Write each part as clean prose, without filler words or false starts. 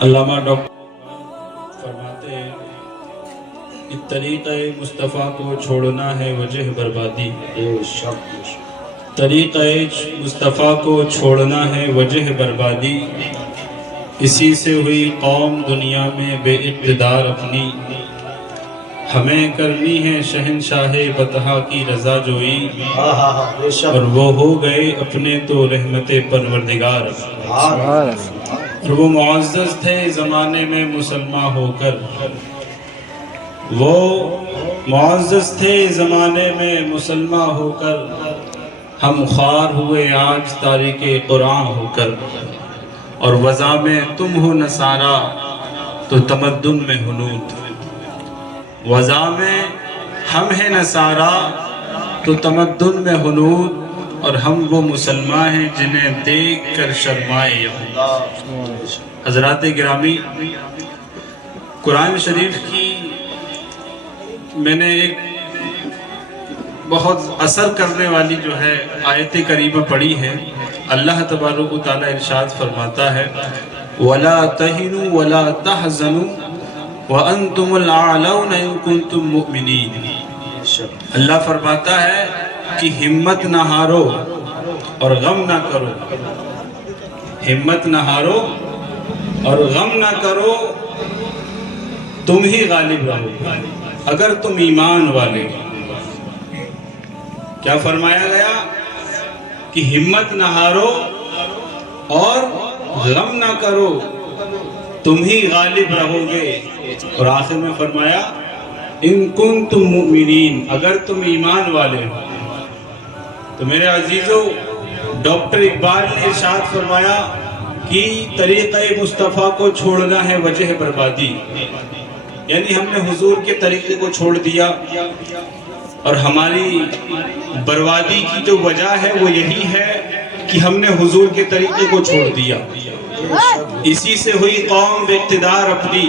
علامہ doctor فرماتے ہیں کہ طریقہ مصطفیٰ کو چھوڑنا ہے وجہ بربادی. طریقہ مصطفیٰ کو چھوڑنا ہے وجہ بربادی، اسی سے ہوئی قوم دنیا میں بے اقتدار اپنی. ہمیں کرنی ہے شہنشاہ بطحا کی رضا جوئی، اور وہ ہو گئے اپنے تو رحمت پروردگار. اور وہ معزز تھے زمانے میں مسلمان ہو کر، وہ معزز تھے زمانے میں مسلمان ہو کر. ہم خوار ہوئے آج تاریخ قرآن ہو کر، اور وضع میں تم ہو نصارہ تو تمدن میں ہنود. وضع میں ہم ہیں نصارہ تو تمدن میں ہنود، اور ہم وہ مسلمان ہیں جنہیں دیکھ کر شرمائے یہود. حضرات گرامی، قرآن شریف کی میں نے ایک بہت اثر کرنے والی جو ہے آیت کریمہ پڑھی ہے. اللہ تبارک و تعالیٰ ارشاد فرماتا ہے وَلَا تَهِنُوا وَلَا تَحْزَنُوا وَأَنْتُمُ الْأَعْلَوْنَ إِن كُنتُم مُؤْمِنِينَ. اللہ فرماتا ہے کہ ہمت نہ ہارو اور غم نہ کرو. ہمت نہ ہارو اور غم نہ کرو، تم ہی غالب رہو اگر تم ایمان والے. کیا فرمایا گیا؟ کہ ہمت نہ ہارو اور غم نہ کرو، تم ہی غالب رہو گے. اور آخر میں فرمایا ان کنتم مؤمنین، اگر تم ایمان والے ہو. تو میرے عزیزو، ڈاکٹر اقبال نے ارشاد فرمایا کہ طریقہ مصطفیٰ کو چھوڑنا ہے وجہ بربادی. یعنی ہم نے حضور کے طریقے کو چھوڑ دیا، اور ہماری بربادی کی جو وجہ ہے وہ یہی ہے کہ ہم نے حضور کے طریقے کو چھوڑ دیا. اسی سے ہوئی قوم بے اقتدار اپنی.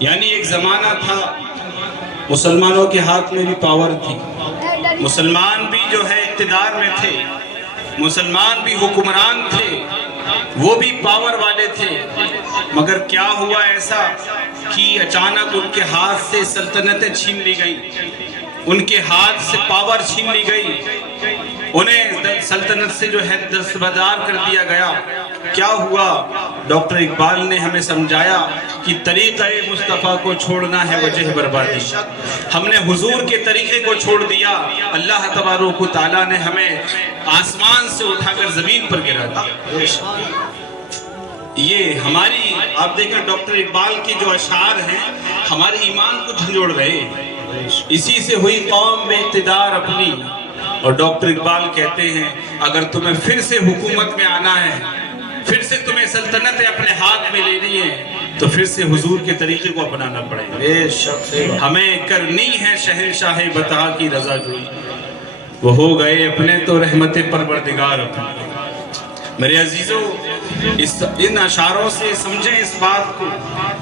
یعنی ایک زمانہ تھا مسلمانوں کے ہاتھ میں بھی پاور تھی، مسلمان بھی جو ہے اقتدار میں تھے، مسلمان بھی حکمران تھے، وہ بھی پاور والے تھے. مگر کیا ہوا ایسا کہ اچانک ان کے ہاتھ سے سلطنتیں چھین لی گئیں، ان کے ہاتھ سے پاور چھین لی گئی، انہیں سلطنت سے جو ہے دستبردار کر دیا گیا. کیا ہوا؟ ڈاکٹر اقبال نے ہمیں سمجھایا کہ طریقہ مصطفیٰ کو چھوڑنا ہے وجہ بربادی. ہم نے حضور کے طریقے کو چھوڑ دیا، اللہ تبارک و تعالیٰ نے ہمیں آسمان سے اٹھا کر زمین پر گرا دیا. یہ ہماری، آپ دیکھیں ڈاکٹر اقبال کے جو اشعار ہیں ہمارے ایمان کو جھنجھوڑ رہے ہیں. اسی سے ہوئی قوم بے اقتدار اپنی. اور ڈاکٹر اقبال کہتے ہیں اگر تمہیں پھر سے حکومت میں آنا ہے، پھر سے تمہیں سلطنتیں اپنے ہاتھ میں لینی ہے، تو پھر سے حضور کے طریقے کو اپنانا پڑے گا. ہمیں کرنی ہے شہنشاہ بطحا کی رضا جوئی، وہ ہو گئے اپنے تو رحمت پروردگار اپنے. میرے عزیزو، ان اشعاروں سے سمجھیں اس بات کو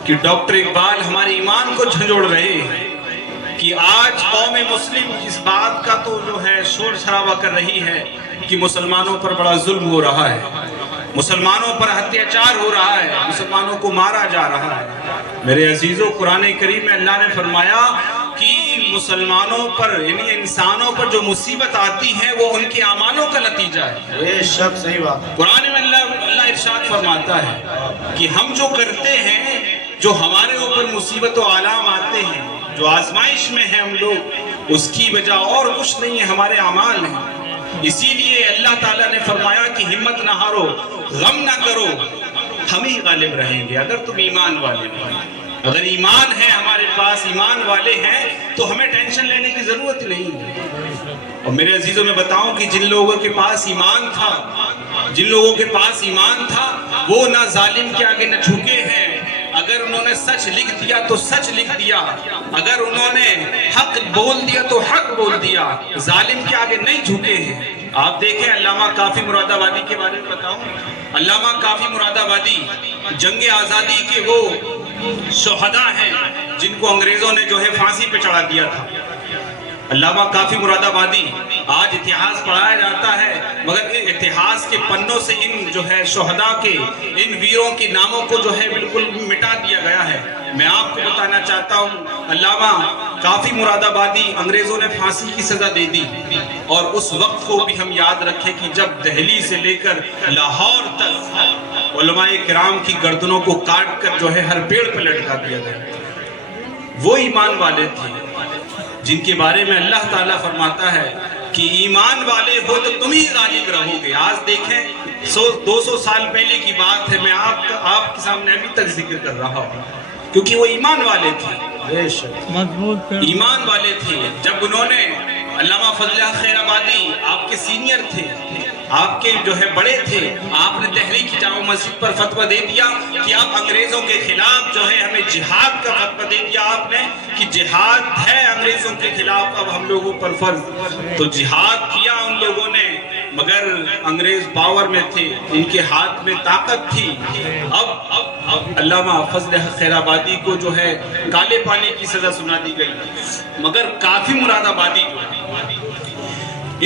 کہ ڈاکٹر اقبال ہمارے ایمان کو جھنجھوڑ رہے ہیں کہ آج قوم مسلم اس بات کا تو جو ہے شور شرابہ کر رہی ہے کہ مسلمانوں پر بڑا ظلم ہو رہا ہے، مسلمانوں پر اتیاچار ہو رہا ہے، مسلمانوں کو مارا جا رہا ہے. میرے عزیزو، قرآن کریم میں اللہ نے فرمایا کہ مسلمانوں پر یعنی انسانوں پر جو مصیبت آتی ہے وہ ان کے اعمالوں کا نتیجہ ہے. بے شک صحیح بات. قرآن میں اللہ ارشاد فرماتا ہے کہ ہم جو کرتے ہیں، جو ہمارے اوپر مصیبت و آلام آتے ہیں، جو آزمائش میں ہیں ہم لوگ، اس کی وجہ اور کچھ نہیں ہے، ہمارے اعمال ہیں. اسی لیے اللہ تعالیٰ نے فرمایا کہ ہمت نہ ہارو، غم نہ کرو، ہم ہی غالب رہیں گے اگر تم ایمان والے ہو. اگر ایمان ہے ہمارے پاس، ایمان والے ہیں، تو ہمیں ٹینشن لینے کی ضرورت نہیں ہے. اور میرے عزیزوں میں بتاؤں کہ جن لوگوں کے پاس ایمان تھا، جن لوگوں کے پاس ایمان تھا، وہ نہ ظالم کے آگے نہ جھکے ہیں. اگر انہوں نے سچ لکھ دیا تو سچ لکھ دیا، اگر انہوں نے حق بول دیا تو حق بول دیا، ظالم کے آگے نہیں جھکے ہیں. آپ دیکھیں علامہ کافی مراد آبادی کے بارے میں بتاؤں. علامہ کافی مراد آبادی جنگ آزادی کے وہ شہداء ہیں جن کو انگریزوں نے جو ہے پھانسی پہ چڑھا دیا تھا. علامہ کافی مراد آبادی آج اتہاس پڑھایا جاتا ہے مگر اتہاس کے پنوں سے ان جو ہے شہداء کے، ان ویروں کے ناموں کو جو ہے بالکل مٹا دیا گیا ہے۔ میں آپ کو بتانا چاہتا ہوں، علامہ کافی مراد آبادی انگریزوں نے پھانسی کی سزا دے دی، اور اس وقت کو بھی ہم یاد رکھیں کہ جب دہلی سے لے کر لاہور تک علماء کرام کی گردنوں کو کاٹ کر جو ہے ہر پیڑ پہ لٹکا دیا گیا۔ وہ ایمان والے تھے جن کے بارے میں اللہ تعالیٰ فرماتا ہے کہ ایمان والے ہو تو تم ہی غالب رہو گے۔ آج دیکھیں 200 سال پہلے کی بات ہے، میں آپ کے سامنے ابھی تک ذکر کر رہا ہوں، کیونکہ وہ ایمان والے تھے، ایمان والے تھے۔ جب انہوں نے علامہ فضل حق خیر آبادی آپ کے سینئر تھے، آپ کے جو ہے بڑے تھے، آپ نے تحریک جامع مسجد پر فتویٰ دے دیا کہ آپ انگریزوں کے خلاف جو ہے ہمیں جہاد کا فتویٰ دے دیا آپ نے کہ جہاد ہے انگریزوں کے خلاف اب ہم لوگوں پر فرض، تو جہاد کیا ان لوگوں نے، مگر انگریز پاور میں تھے، ان کے ہاتھ میں طاقت تھی۔ اب علامہ فضل حق خیر آبادی کو جو ہے کالے پانی کی سزا سنا دی گئی، مگر کافی مراد آبادی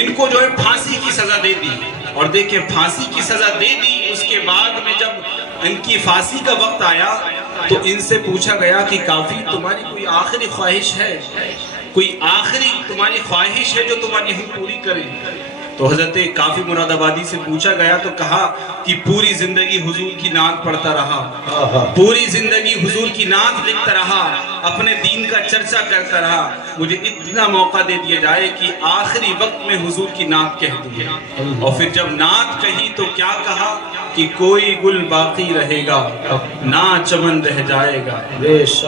ان کو جو ہے پھانسی کی سزا دے دی۔ اور دیکھیں پھانسی کی سزا دے دی، اس کے بعد میں جب ان کی پھانسی کا وقت آیا تو ان سے پوچھا گیا کہ کافی تمہاری کوئی آخری خواہش ہے، کوئی آخری تمہاری خواہش ہے جو تمہاری ہم پوری کریں؟ تو حضرت کافی مراد آبادی سے پوچھا گیا تو کہا کہ پوری زندگی حضور کی نعت پڑھتا رہا، پوری زندگی حضور کی نعت لکھتا رہا، اپنے دین کا چرچا کرتا رہا، مجھے اتنا موقع دے دیا جائے کہ آخری وقت میں حضور کی نعت کہہ دوں۔ اور پھر جب نعت کہی تو کیا کہا کہ کوئی گل باقی رہے گا نہ چمن رہ جائے گا،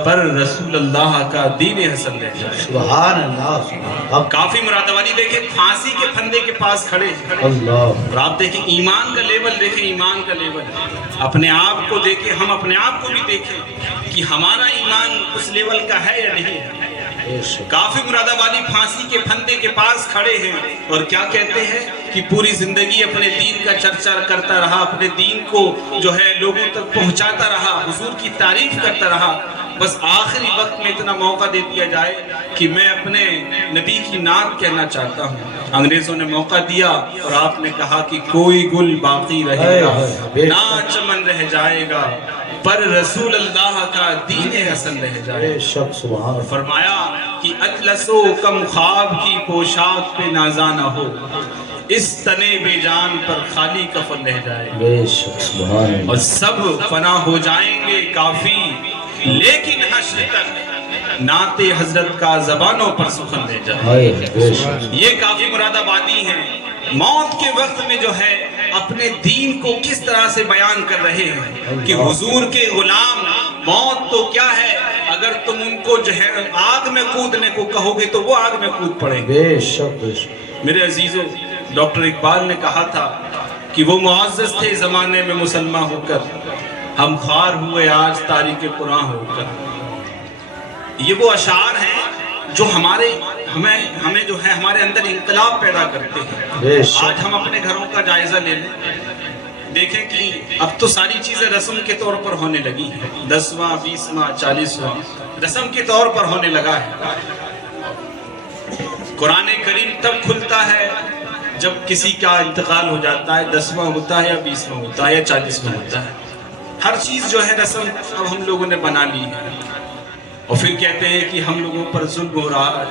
پر رسول اللہ کا دین حسن رہ جائے گا۔ سبحان اللہ۔ کافی مراد آبادی دیکھیں پھانسی کے پھندے کے پاس کھڑے، اور آپ دیکھیں ایمان کا لیول، دیکھیں ایمان کا لیول، اپنے آپ کو دیکھیں، ہم اپنے آپ کو بھی دیکھیں کہ ہمارا ایمان اس لیول کا ہے یا نہیں ہے۔ کافی مراد آبادی پھانسی کے پھندے کے پاس کھڑے ہیں اور کیا کہتے ہیں کہ پوری زندگی اپنے دین کا چرچا کرتا رہا، اپنے دین کو جو ہے لوگوں تک پہنچاتا رہا، حضور کی تعریف کرتا رہا، بس آخری وقت میں اتنا موقع دے دیا جائے کہ میں اپنے نبی کی نعت کہنا چاہتا ہوں۔ انگریزوں نے موقع دیا اور آپ نے کہا کہ کوئی گل باقی رہے گا نہ چمن رہ جائے گا، پر رسول اللہ کا دین حسن رہ جائے۔ فرمایا کہ اطلسو کم خواب کی پوشاک پہ نازا نہ ہو، اس تنے بے جان پر خالی کفن رہ جائے، اور سب فنا ہو جائیں گے کافی، لیکن حشر تک نعت حضرت کا زبانوں پر سخن رہ جائے۔ یہ کافی مراد آبادی ہیں، موت کے وقت میں جو ہے اپنے دین کو کس طرح سے بیان کر رہے ہیں کہ حضور کے غلام، موت تو کیا ہے، اگر تم ان کو جو ہے آگ میں کودنے کو کہو گے تو وہ آگ میں کود پڑیں گے۔ میرے عزیزو، ڈاکٹر اقبال نے کہا تھا کہ وہ معزز تھے زمانے میں مسلمان ہو کر، ہم خوار ہوئے آج تاریخ قرآن ہو کر۔ یہ وہ اشعار ہیں جو ہمیں جو ہے ہمارے اندر انقلاب پیدا کرتے ہیں۔ آج ہم اپنے گھروں کا جائزہ لے لیں، دیکھیں کہ اب تو ساری چیزیں رسم کے طور پر ہونے لگی ہیں، 10واں 20واں 40واں رسم کے طور پر ہونے لگا ہے۔ قرآن کریم تب کھلتا ہے جب کسی کا انتقال ہو جاتا ہے، 10واں ہوتا ہے یا 20واں ہوتا ہے یا 40واں ہوتا ہے۔ ہر چیز جو ہے رسم اب ہم لوگوں نے بنا لی ہے، اور پھر کہتے ہیں کہ ہم لوگوں پر ظلم ہو رہا ہے،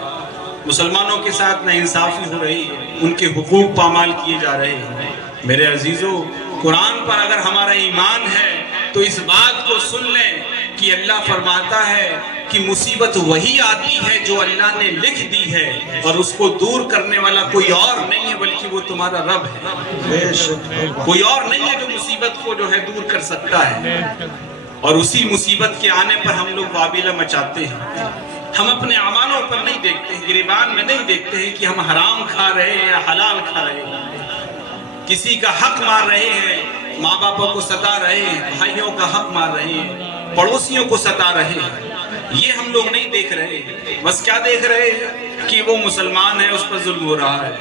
مسلمانوں کے ساتھ ناانصافی ہو رہی ہے، ان کے حقوق پامال کیے جا رہے ہیں۔ میرے عزیزو، قرآن پر اگر ہمارا ایمان ہے تو اس بات کو سن لیں کہ اللہ فرماتا ہے کہ مصیبت وہی آتی ہے جو اللہ نے لکھ دی ہے، اور اس کو دور کرنے والا کوئی اور نہیں ہے بلکہ وہ تمہارا رب ہے۔ کوئی اور نہیں ہے جو مصیبت کو جو ہے دور کر سکتا ہے، اور اسی مصیبت کے آنے پر ہم لوگ وابلہ مچاتے ہیں۔ ہم اپنے اعمالوں پر نہیں دیکھتے ہیں، گریبان میں نہیں دیکھتے ہیں کہ ہم حرام کھا رہے ہیں یا حلال کھا رہے ہیں، کسی کا حق مار رہے ہیں، ماں باپوں کو ستا رہے ہیں، بھائیوں کا حق مار رہے ہیں، پڑوسیوں کو ستا رہے ہیں۔ یہ ہم لوگ نہیں دیکھ رہے ہیں، بس کیا دیکھ رہے ہیں کہ وہ مسلمان ہے، اس پر ظلم ہو رہا ہے،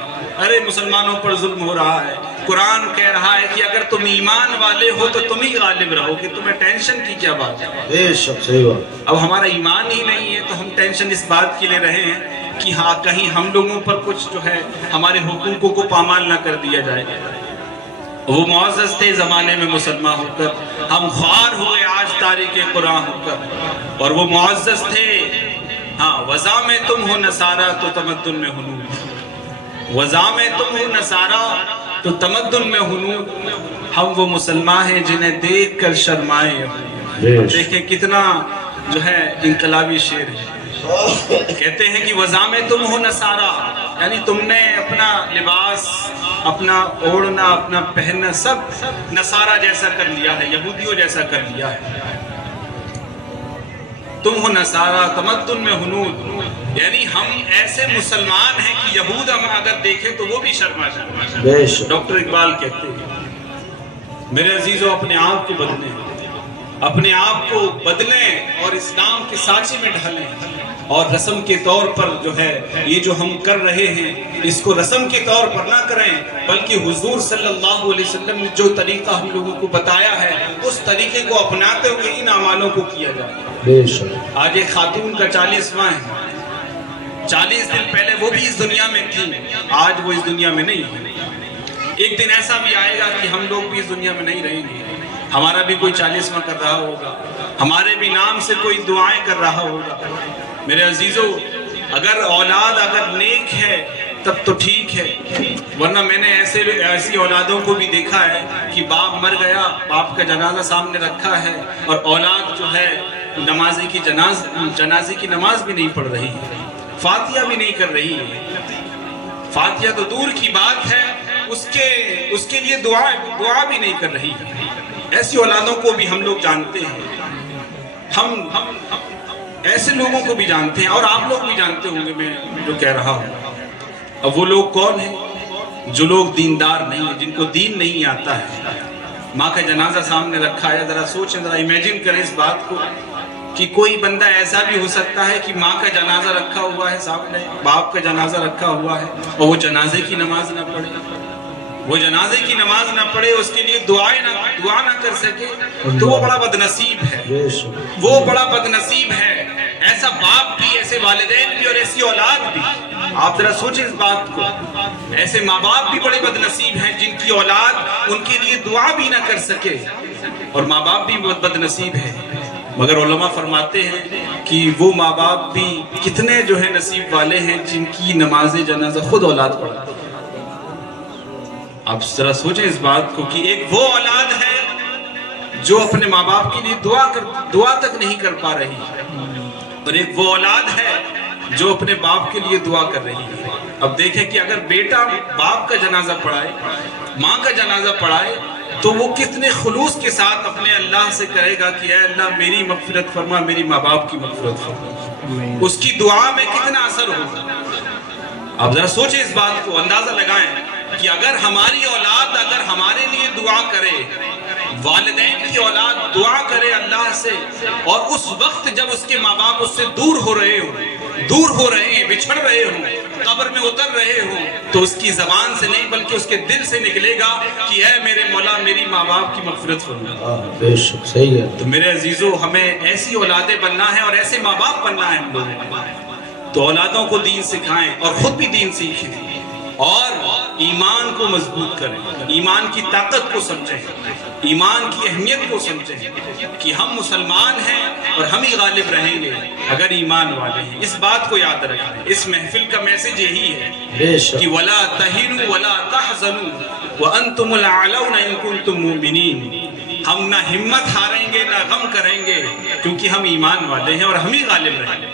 ارے مسلمانوں پر ظلم ہو رہا ہے۔ قرآن کہہ رہا ہے کہ اگر تم ایمان والے ہو تو تم ہی غالب رہو گے، تمہیں ٹینشن کی کیا بات ہے؟ صحیح بات۔ اب ہمارا ایمان ہی نہیں ہے تو ہم ٹینشن اس بات کے لے رہے ہیں کہ ہاں کہیں ہم لوگوں پر کچھ جو ہے ہمارے حقوقوں کو پامال نہ کر دیا جائے. وہ معزز تھے زمانے میں مسلمان ہو کر, ہم خوار ہوئے آج تاریخ قرآن ہو کر. اور وہ معزز تھے, ہاں وضع میں تم ہو نصارہ تو تمدن میں ہنود, وضع میں تم ہو نصارہ تو تمدن میں ہنود. ہم وہ مسلمان ہیں جنہیں دیکھ کر شرمائے. دیکھیں کتنا جو ہے انقلابی شعر ہے. کہتے ہیں کہ وضع میں تم ہو نصارہ, یعنی تم نے اپنا لباس, اپنا اوڑھنا, اپنا پہننا سب نصارہ جیسا کر لیا ہے, یہودیوں جیسا کر لیا ہے. تم ہو نصارہ تمدن میں ہنود, یعنی ہم ایسے مسلمان ہیں کہ یہود ہم اگر دیکھیں تو وہ بھی شرما جائیں. ڈاکٹر اقبال کہتے ہیں میرے عزیزوں اپنے آپ کو بدلیں, اپنے آپ کو بدلیں اور اسلام کے سانچے میں ڈھالیں. اور رسم کے طور پر جو ہے یہ جو ہم کر رہے ہیں اس کو رسم کے طور پر نہ کریں, بلکہ حضور صلی اللہ علیہ وسلم نے جو طریقہ ہم لوگوں کو بتایا ہے اس طریقے کو اپناتے ہوئے ان اعمالوں کو کیا جائے. آج ایک خاتون کا 40واں ہے, 40 دن پہلے وہ بھی اس دنیا میں تھی, آج وہ اس دنیا میں نہیں ہے. ایک دن ایسا بھی آئے گا کہ ہم لوگ بھی اس دنیا میں نہیں رہیں گے, ہمارا بھی کوئی 40واں کر رہا ہوگا, ہمارے بھی نام سے کوئی دعائیں کر رہا ہوگا. میرے عزیزوں اگر اولاد اگر نیک ہے تب تو ٹھیک ہے, ورنہ میں نے ایسی اولادوں کو بھی دیکھا ہے کہ باپ مر گیا, باپ کا جنازہ سامنے رکھا ہے اور اولاد جو ہے نمازی کی جنازے کی نماز بھی نہیں پڑھ رہی ہے, فاتحہ بھی نہیں کر رہی ہے. فاتحہ تو دور کی بات ہے, اس کے لیے دعا بھی نہیں کر رہی ہے. ایسی اولادوں کو بھی ہم لوگ جانتے ہیں, ہم ایسے لوگوں کو بھی جانتے ہیں, اور آپ لوگ بھی جانتے ہوں گے میں جو کہہ رہا ہوں. اب وہ لوگ کون ہیں جو لوگ دیندار نہیں ہیں, جن کو دین نہیں آتا ہے. ماں کا جنازہ سامنے رکھا ہے, ذرا سوچیں, ذرا امیجن کریں اس بات کو کہ کوئی بندہ ایسا بھی ہو سکتا ہے کہ ماں کا جنازہ رکھا ہوا ہے سامنے, باپ کا جنازہ رکھا ہوا ہے اور وہ جنازے کی نماز نہ پڑھے, وہ جنازے کی نماز نہ پڑھے, اس کے لیے دعا نہ کر سکے, تو وہ بڑا بدنصیب ہے, وہ بڑا بدنصیب ہے. ایسا باپ بھی, ایسے والدین بھی اور ایسی اولاد بھی. آپ ذرا سوچیں اس بات کو, ایسے ماں باپ بھی بڑے بدنصیب ہیں جن کی اولاد ان کے لیے دعا بھی نہ کر سکے, اور ماں باپ بھی بہت بدنصیب ہیں. مگر علماء فرماتے ہیں کہ وہ ماں باپ بھی کتنے جو ہے نصیب والے ہیں جن کی نماز جنازہ خود اولاد پڑھاتی ہے. آپ ذرا سوچیں اس بات کو کہ ایک وہ اولاد ہے جو اپنے ماں باپ کے لیے دعا تک نہیں کر پا رہی ہے, اور ایک وہ اولاد ہے جو اپنے باپ کے لیے دعا کر رہی ہے. اب دیکھیں کہ اگر بیٹا باپ کا جنازہ پڑھائے, ماں کا جنازہ پڑھائے, تو وہ کتنے خلوص کے ساتھ اپنے اللہ سے کہے گا کہ اے اللہ میری مغفرت فرما, میری ماں باپ کی مغفرت فرما. اس کی دعا میں کتنا اثر ہوگا. اب ذرا سوچیں اس بات کو, اندازہ لگائیں کہ اگر ہماری اولاد اگر ہمارے لیے دعا کرے, والدین کی اولاد دعا کرے اللہ سے, اور اس وقت جب اس کے ماں باپ اس سے دور ہو رہے ہیں, بچھڑ رہے ہوں, قبر میں اتر رہے ہوں, تو اس کی زبان سے نہیں بلکہ اس کے دل سے نکلے گا کہ اے میرے مولا میری ماں باپ کی مغفرت فرما. بے شک صحیح ہے. تو میرے عزیزوں ہمیں ایسی اولادیں بننا ہے اور ایسے ماں باپ بننا ہے ہم لوگوں کو. تو اولادوں کو دین سکھائیں اور خود بھی دین سیکھیں, اور ایمان کو مضبوط کریں, ایمان کی طاقت کو سمجھیں, ایمان کی اہمیت کو سمجھیں کہ ہم مسلمان ہیں اور ہم ہی غالب رہیں گے اگر ایمان والے ہیں. اس بات کو یاد رکھیں. اس محفل کا میسج یہی ہے کہ وَلَا تَهِنُوا وَلَا تَحْزَنُوا وَأَنْتُمُ الْأَعْلَوْنَ إِن كُنتُم مُؤْمِنِينَ. ہم نہ ہمت ہاریں گے نہ غم کریں گے, کیونکہ ہم ایمان والے ہیں اور ہم ہی غالب رہیں گے.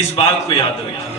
اس بات کو یاد رکھیں.